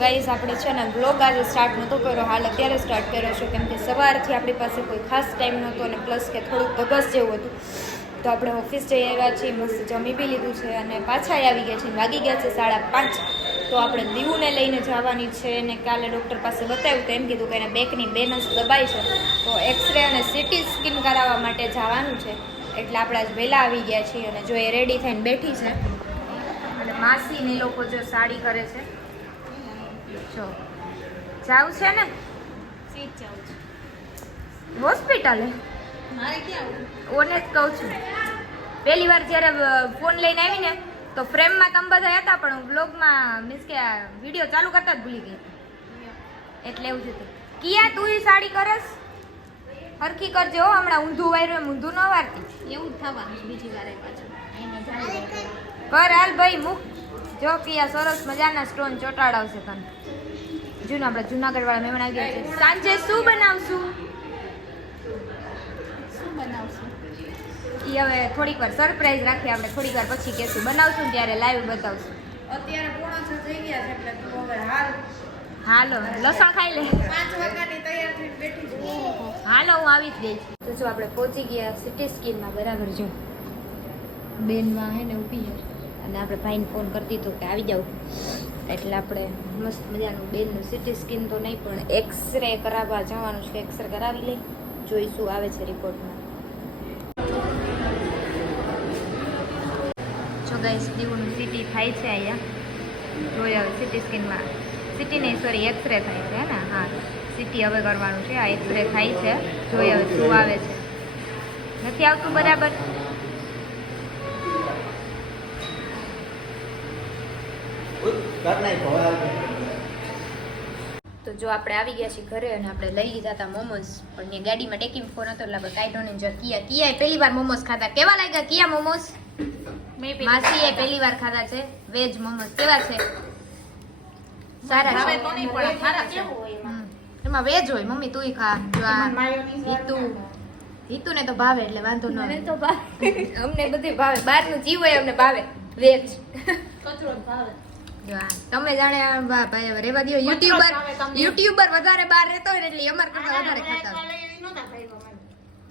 Guys આપણે છે ને બ્લોગ આજે સ્ટાર્ટ નહોતો કર્યો, હાલ અત્યારે સ્ટાર્ટ કર્યો છે, કેમ કે સવારથી આપણી પાસે કોઈ ખાસ ટાઈમ નહોતો અને પ્લસ કે થોડુંક ધગસ જેવું હતું. તો આપણે ઓફિસ જઈ આવ્યા છીએ, મસ્ત જમી બી લીધું છે અને પાછા આવી ગયા છીએ. વાગી ગયા છે 5:30. તો આપણે દીવુને લઈને જવાની છે અને કાલે ડૉક્ટર પાસે બતાવ્યું તો એમ કીધું કે એને બેકની બે નસ દબાઈ છે, તો એક્સરે અને સીટી સ્કેન કરાવવા માટે જવાનું છે. એટલે આપણે આજ વહેલા આવી ગયા છીએ અને જો એ રેડી થઈને બેઠી છે અને માસી ને લોકો જો સાડી કરે છે. જો જાવું છે ને હોસ્પિટલે, મારે ક્યાં ઓને જ કહું છું. પહેલી વાર જ્યારે ફોન લઈને આવીને તો ફ્રેમમાં તમે બધા હતા, પણ હું બ્લોગમાં મીન્સ કે વિડીયો ચાલુ કરતા જ ભૂલી ગઈ એટલે એવું થયું. કિયા તું સાડી કરસ હરખી કરજો હો, હમણાં ઊંધું વાયરું એમ ઊંધું ન વારતી. એવું જ થવાનું બીજી વાર પાછું કર હાલ ભાઈ મુક. જો કિયા સરસ મજાના સ્ટોન ચોટાડાવશે તને. જૂના આપણે જુનાગઢ વાળા મહેમાન આવી ગયા છે. સાંજે શું બનાવશું શું બનાવશું એ હવે થોડીક વાર સરપ્રાઈઝ રાખીએ. આપણે થોડીક વાર પછી કહેશું બનાવશું ને ત્યારે લાઈવ બતાવશું. અત્યારે 5:30 થઈ ગયા છે એટલે તું હવે હાલો લસણ ખાઈ લે. 5 વાગ્યાની તૈયાર થઈને બેઠી છું. હાલો હું આવી જ ગઈ છું. તો જો આપણે પહોંચી ગયા સિટી સ્કીનમાં. બરાબર જો બેનમાં હે ને ઊભી છે અને આપણે ભાઈને ફોન કરતી હતો કે આવી જાવ, એટલે આપણે મસ્ત મજાનું બેનનું સિટી સ્કીન તો નહીં પણ એક્સરે કરાવવા જવાનું છે. એક્સરે કરાવી લઈ, જોઈ શું આવે છે રિપોર્ટમાં. જો ગાઈસ દીવનું સિટી થાય છે અહીંયા, જોઈ હવે સિટી સ્કીનમાં. સિટી નહીં સોરી એક્સરે થાય છે ને, હા સિટી હવે કરવાનું છે. આ એક્સરે થાય છે, જોઈ હવે શું આવે છે. નથી આવતું બરાબર. તો જો આપણે આવી ગયા છીએ ઘરે અને આપણે લઈ લીધા હતા મોમોઝ, પણ ત્યાં ગાડીમાં ટેકીમાં ફોન હતો એટલે આપણે કાઢો ને જો કિયાએ પહેલી વાર મોમોઝ ખાધા. કેવા લાગ્યા કિયા મોમોઝ? માસીએ પહેલી વાર ખાધા છે વેજ મોમોઝ. કેવા છે? સારા છે. એમાં વેજ હોય. મમ્મી તુંય ખા. જો આ હિતુ ને તો ભાવે એટલે વાંધો ન આવે. તો ભાવે અમને બધું ભાવે. બહારનું જીવ હોય અમને ભાવે વેજ. કચરો ભાવે. જો આ તમે જાણે ભાઈ હવે રેવા દો. યુટ્યુબર વધારે બહાર રહેતો હોય ને એટલે અમાર કરતા વધારે ખાતા હોય.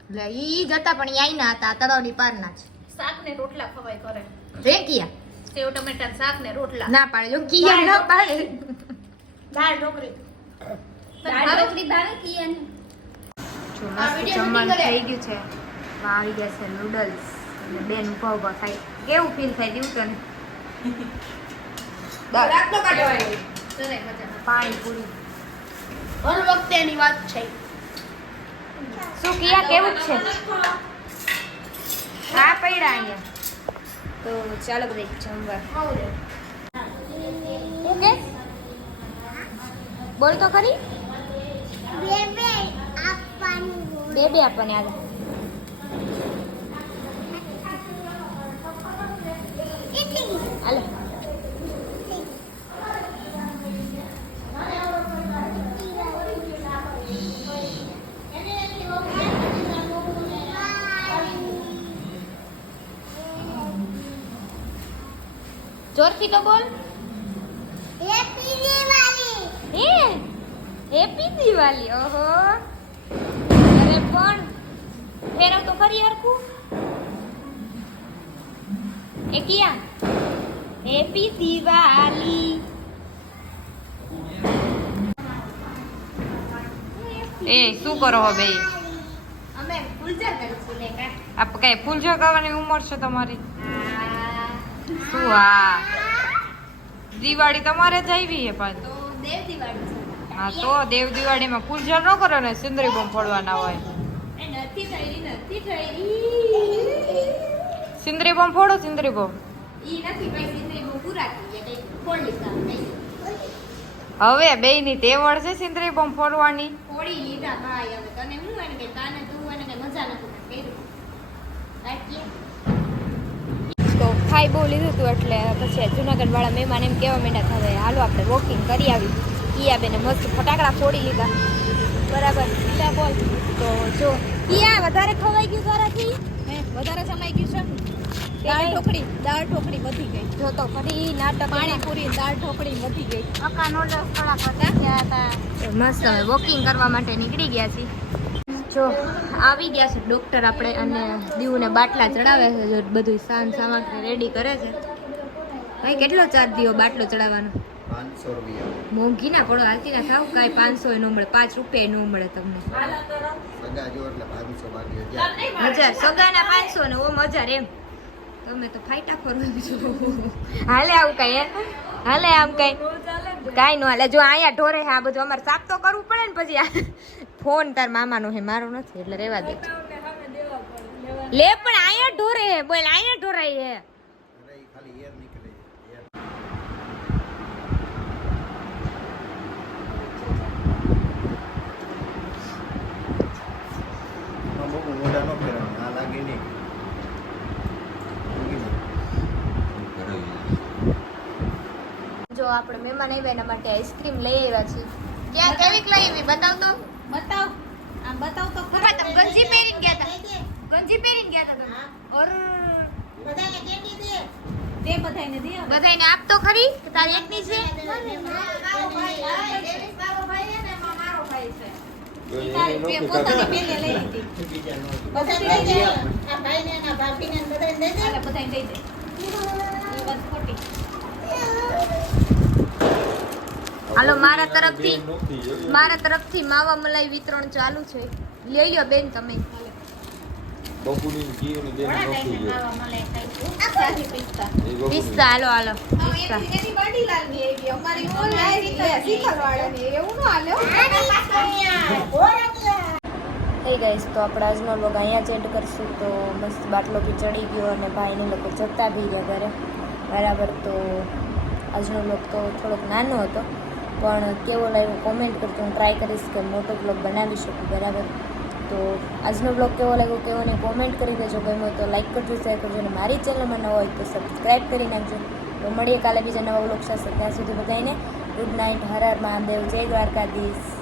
એટલે ઈ જતા પણ યાઈ ના હતા, તળાવની પારના જ. શાક ને રોટલા ખવાય કરે. રે કિયા સેવ ટમેટા શાક ને રોટલા ના પાડે. જો કિયા ના પાડે. દાળ ઢોકળી ભાવે કિયા ને. જો મસ્ત જમવાનું થઈ ગયું છે. આવી ગયા છે નૂડલ્સ અને બેન ઉભા ઉભા ખાઈ. કેવું ફીલ થાય દીવું તને? પાણીપુરી હર વખતે એની વાત છે. શું કિયા કેવું છે? હા પડ્યા અહીંયા. તો ચાલો બધા જમવા. હું કે બોલ તો ખરી. બે આપવાની હાલો. હાલો જોરથી તો બોલ. હેપી દિવાળી. ઓહો અરે પણ ફેરવ તો ખરી હરખું. એ કિયા હેપી દિવાળી. એ શું કરો હવે? અમે ફૂલઝર કરીશું ને કા. આપ કઈ ફૂલઝર કરવાની ઉંમર છે તમારી? શું આ દિવાળી તમારે જ આવી છે પાછી. તો દેવ દિવાળી છે. હા તો દેવ દિવાળીમાં ફૂલઝર ન કરો ને, સિંદરી બોમ્બ ફોડવાના હોય. એ નથી થઈ. સિંદરી બોમ્બ ફોડો. સિંદરી બોમ્બ ઈ નથી ભાઈ સિંદરી બહુ પૂરા થઈ ગયા. ફોડ લીધા. હવે બેયની તેવડ છે સિંદરી બોમ્બ ફોડવાની. ફોડી લીધા ભાઈ. હવે તને હું એને કે તાને તું એને કે મજા નથી કર્યું. રાખીએ. તો ખાઈ બહુ લીધું હતું એટલે પછી જુનાગઢ વાળા મહેમાન એમ કહેવા માંડ્યા હતા હવે હાલો આપણે વોકિંગ કરી આવી. કિયા બેને મસ્ત ફટાકડા ફોડી લીધા. બરાબર બોલ. તો જો કિયા વધારે ખવાઈ ગયું તારાથી? વધારે સમાઈ ગયું છે. દાળ ઢોકળી વધી ગઈ. જો તો ફરી નાટક પાણીપુરી દાળ ઢોકળી વધી ગઈ. અકા નોડલ્સ થોડાક વધી ગયા હતા. મસ્ત હવે વોકિંગ કરવા માટે નીકળી ગયા છીએ. જો આવી ગયા છે ડોક્ટર આપણે અને દીવને બાટલા ચડાવે છે. જો બધું સાન સામગ્રી રેડી કરે છે. ભાઈ કેટલો ચાર્જ દીવો બાટલો ચડાવવાનો? 500 રૂપિયા. મોંઘી ના પડો હાલતી ના થાવ કાંઈ 500 ન મળે, 5 રૂપિયા ન મળે તમને. સગા જો એટલે 500 બાકી 1000. 1000 સગાના 500 ને ઓમ 1000 એમ. તમે તો ફાઈટા ખોરવા બીજું હાલે આવું કઈ હાલે આમ કઈ કાંઈ ન હાલે. જો અહીંયા ઢોરે છે આ બધું અમારે સાફ તો કરવું પડે ને. પછી આ ફોન તાર મામાનો હે મારો નથી એટલે રેવા દે. લે પણ અહીંયા ઢોરે હે બોલ અહીંયા ઢોરાય હે. અરે ઈ ખાલી એર નીકળે એર. બહુ મોઢા નો ફેરવા આ લાગે નહીં. જો આપણે મહેમાન આવ્યા એના માટે આઈસ્ક્રીમ લઈ આવ્યા છીએ. ક્યાં કેવીક લઈ આવી બતાવ તો. બતાવ આમ બતાવ તો પપ્પા તમે ગંજી પહેરીને ગયા હતા. ગંજી પહેરીને ગયા હતા તમે. ઓર બધાને કેટી દે. તે બધાયને દે હવે. બધાયને આપ તો ખરી કે તારી એકની છે. મારો ભાઈ છે ને એમાં મારો ભાઈ છે. ઈ તારી પોતાની બેને લઈ લીધી. બધાને દઈ દે. આ ભાઈને ના ભાભીને બધાને દઈ દે. હાલે બધાને દઈ દે. ઈ વાત ખોટી. હાલો મારા તરફથી માવા મલાઈ વિતરણ ચાલુ છે. લઈ લ્યો બેન તમે. બપોરની ઘીની બેન નોખી ગયો ખાવા મળે ખાઈશું. સાદી પિસ્તા. એ બપોરની. પિસ્તા હાલો પિસ્તા. એની બાડીલાલની એવી અમારી ઓનલાઈન શીખરવાળાની એવું ન હાલે હો. હે ગાઈસ તો આપણે આજનો વ્લોગ અહીંયા જ એડ કરશું. તો મસ્ત બાટલો બી ચડી ગયો અને ભાઈને લોકો જતા બી ગયા ઘરે બરાબર. તો આજનો વ્લોગ તો થોડોક નાનો હતો પણ કેવો લાગ્યો કોમેન્ટ કરજો. હું ટ્રાય કરીશ કે મોટો વ્લોગ બનાવી શકું બરાબર. તો આજનો વ્લોગ કેવો લાગ્યો કેવો ને કોમેન્ટ કરી દેજો. ગમ્યો તો લાઈક કરજો, શેર કરજો અને મારી ચેનલમાં નવો હોય તો સબસ્ક્રાઈબ કરી નાખજો. તો મળીએ કાલે બીજા નવા વ્લોગ સાથે. ત્યાં સુધી બધાને ગુડ નાઇટ. હર હર મહાદેવ. જય દ્વારકાધીશ.